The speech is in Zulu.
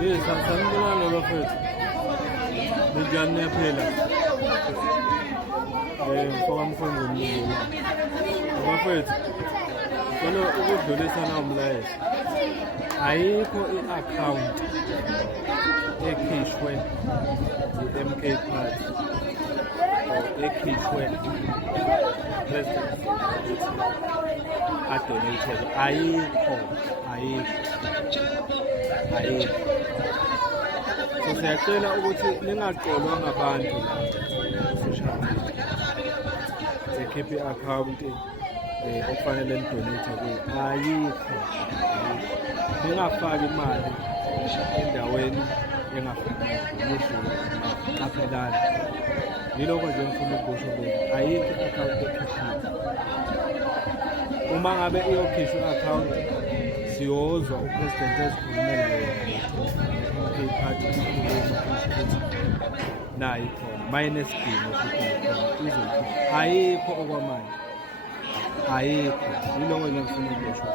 Yes, sanibonani bafethu. Ninjani niyaphila? Mfoka mkhongo omningi. Bafethu, ngicela ukudlulisa nawo umlayezo. Ayikho i-account ekhishwe i-MK Party or ekhishwe president a-donated. Ayikho. So siyacela ukuthi ningaqolwa ngabantu la social media. Sekhiphe i-account okufanele nidonate kuyo. Ayikho. Ningafaki imali endaweni engafanele nidlule qaphelani. Yilokho nje ngifuna ukusho ukuthi ayikho i-account ekhishiwe. Uma ngabe iyokhishwa i-account siyozwa upresident ezikhulumela yona i-party ukuthi nayo ikhona mayinesidingo ukuthi ikhona izokhishwa. Ayikho okwamanje. Ayikho. Yilokho nje ngifuna ukusho.